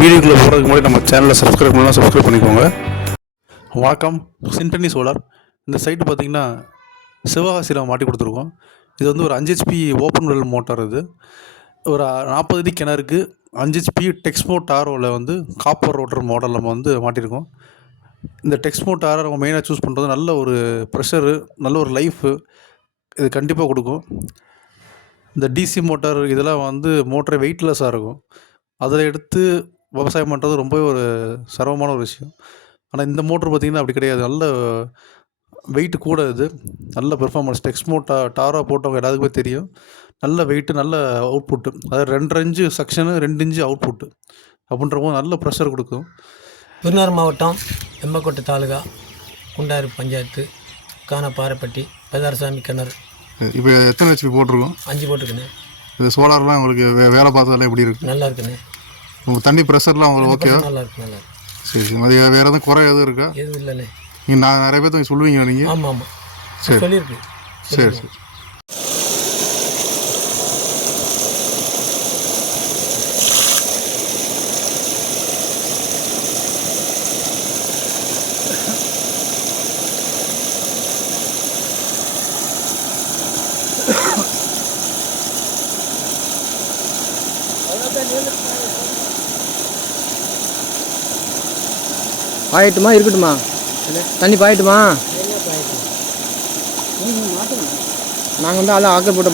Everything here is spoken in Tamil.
வீடியோக்குள்ளே போகிறதுக்கு முன்னாடி நம்ம சேனலை சப்ஸ்கிரைப் பண்ணிக்கோங்க. வணக்கம். சின்டனி சோலார். இந்த சைட்டு பார்த்திங்கன்னா சிவகாசியில் மாட்டி கொடுத்துருக்கோம். இது வந்து ஒரு 5 HP ஓப்பன் வெல் மோட்டார். இது ஒரு 40 அடி கிணறுக்கு 5 HP டெக்ஸ்மோ டாரோவில் வந்து காப்பர் ரோட்டர் மாடல் நம்ம வந்து மாட்டியிருக்கோம். இந்த டெக்ஸ்மோ டாரை நம்ம மெயினாக சூஸ் பண்ணுறது நல்ல ஒரு ப்ரெஷரு, நல்ல ஒரு லைஃபு இது கண்டிப்பாக கொடுக்கும். இந்த டிசி மோட்டார் இதெல்லாம் வந்து மோட்டரே வெயிட்லெஸ்ஸாக இருக்கும். அதில் எடுத்து விவசாயம் பண்ணுறது ரொம்பவே ஒரு சிரமமான ஒரு விஷயம். ஆனால் இந்த மோட்ரு பார்த்திங்கன்னா அப்படி கிடையாது. நல்ல வெயிட்டு கூட இது. நல்ல பெர்ஃபார்மன்ஸ். டெக்ஸ்மோ டாரா போட்டவங்க எல்லாத்துக்குமே தெரியும். நல்ல வெயிட்டு, நல்ல அவுட்புட்டு. அதாவது 2.5 இன்ச்சு செக்ஷனு, 2 இன்ச்சு அவுட்புட்டு அப்படின்றப்போ நல்ல ப்ரெஷர் கொடுக்கும். விருதுநகர் மாவட்டம் எம்பக்கோட்டை தாலுகா குண்டாறு பஞ்சாயத்து கானப்பாறைப்பட்டி பெதாரசாமி கிணறு. இப்போ எத்தனை HP போட்டிருக்கோம்? 5 போட்டிருக்குண்ணே. இது சோலார்லாம் உங்களுக்கு வேலை பார்த்ததால எப்படி இருக்குது? நல்லா இருக்குண்ணே. உங்கள் தண்ணி ப்ரெஷர்லாம் உங்களுக்கு ஓகேவா? நல்லா இருக்கு, நல்லா இருக்கு. சரி சரி. அது வேறு எதுவும் குறை எதுவும் இருக்கா? எதுவும் இல்லைண்ணே. நீங்கள் நான் நிறைய பேர் சொல்லுவீங்க நீங்கள்? ஆமாம் ஆமாம், சரி சொல்லியிருக்கு. சரி சரி. பாயட்டுமா இருக்கட்டுமா? தண்ணி பாயட்டுமா? நாங்கள் வந்து அதான் ஆக்கர் போட்ட